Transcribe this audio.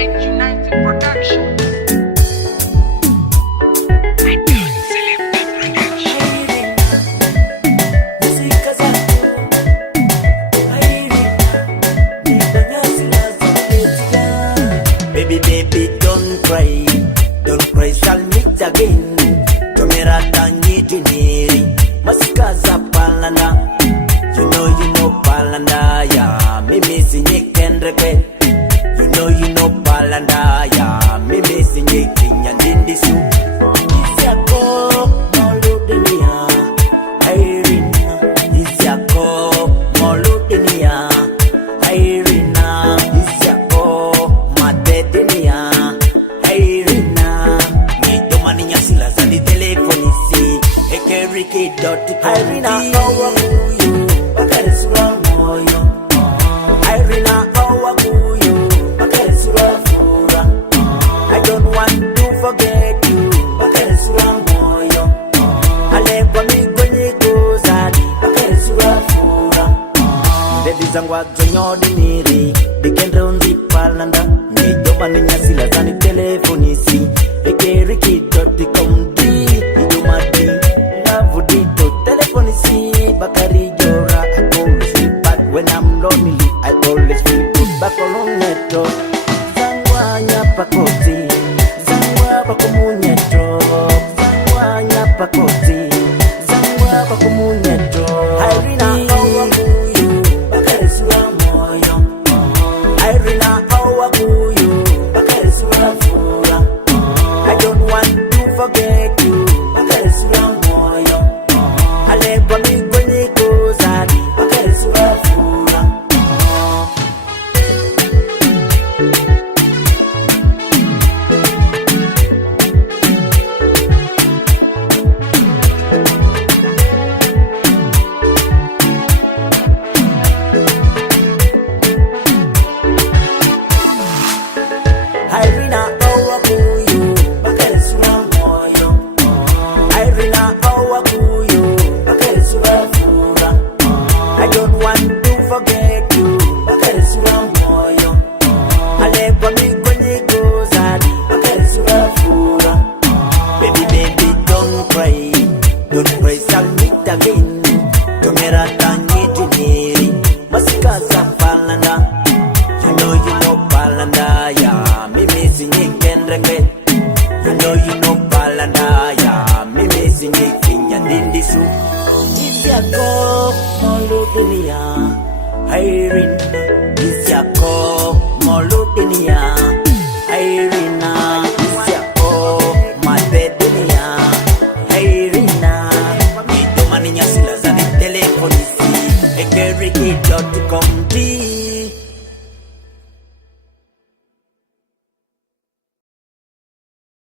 Mike United Production. Baby, don't cry, shall meet again. Tomerata nyidiniri, masikaza palanda. You know palanda, yeah. Mimi sinyikendreke. You know palanda, yeah. Mimi sinyikinyandindisu. Isiako, moludenia, Irina. Isiako, moludenia, Irina. Isiako, madedenia, Irina. Nidomani nyasila zani telefonisi. Ekeriki doti Irina, owakuyu, bakarisura moyo. Irina, owakuyu, bakarisura fura. I don't want to forget you, bakarisura moyo. Alekwa migwenye kuzadi, bakarisura fura. Ndedi zangwa zonyodi niri, dikendre unzi palanda. Nidomani nyasila zani telefonisi. Ekeriki doti komdi, nidomadi. Dito telephone see Bakari Jora. I always feel bad when I'm lonely. I always feel good back along neto. Zangwa nyapakoti, zangwa pakumunyeto, zangwa nyapakoti, zangwa pakumunyeto. Irina owakuyu, bakarisura moyo. Irina owakuyu, bakarisura fura. I don't want to forget you, bakarisura moyo. Alekwa migwenye kuzadi, bakarisura fura. Irina owakuyu, bakarisura moyo. Irina owakuyu, bakarisura fura. I don't want to forget you, bakarisura moyo. Alekwa migwenye kuzadi, bakarisura fura. Baby, don't cry, shall meet again. Tomerata nyidiniri, masikaza palanda. You know palanda, yeah. Mimi sinyikendreke. You know palanda, yeah. Mimi sinyikinyandindisu. Isiako, moludenia, Irina. Isiako, moludenia, Irina. Isiako, madedenia, Irina. Nidomani nyasila zani telefonisi. Ekeriki.com